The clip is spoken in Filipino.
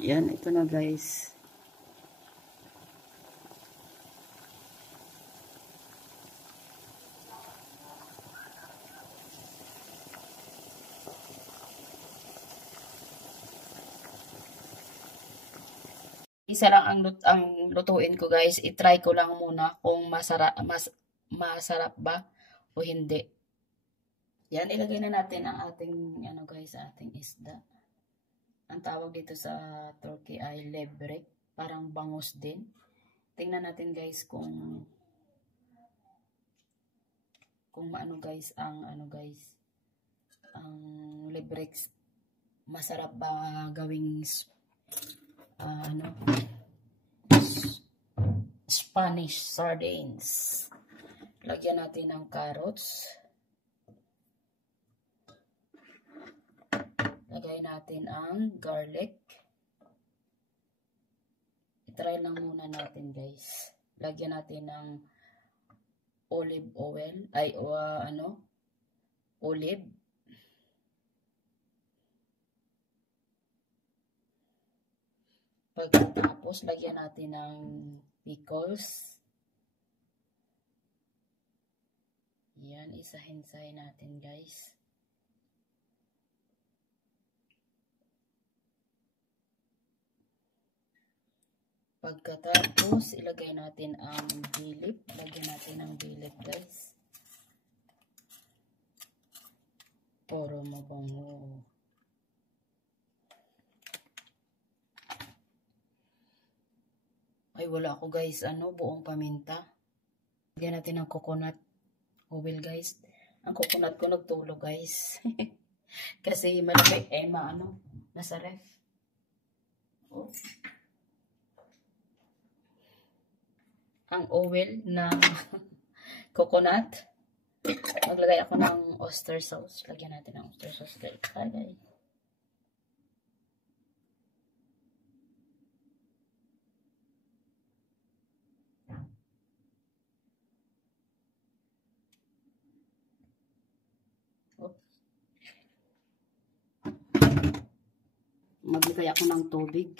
Yan, ito na guys. Isa lang ang lutuin ko guys. I-try ko lang muna kung masarap ba o hindi. Yan, ilagay na natin ang ating ano guys, ating isda. Ang tawag dito sa Turkey ay levrek, parang bangus din. Tingnan natin guys kung ano guys ang levrek masarap ba gawing Spanish sardines. Lagyan natin ng carrots. Lagay natin ang garlic. I-try lang muna natin guys. Lagyan natin ng olive oil, olive. Pagkatapos, lagyan natin ng pickles. Yan, isahin-sahin natin guys. Pagkatapos, ilagay natin ang bilip. Lagyan natin ng bilip guys. Puro mabango. Ay, wala ako guys, buong paminta. Lagyan natin ng coconut oil guys. Ang coconut ko nagtulog guys. Kasi malapit nasa ref. Oh. Ang oil ng coconut. Maglagay ako ng oyster sauce. Lagyan natin ng oyster sauce guys. Lagay. Maglagay ako ng tubig.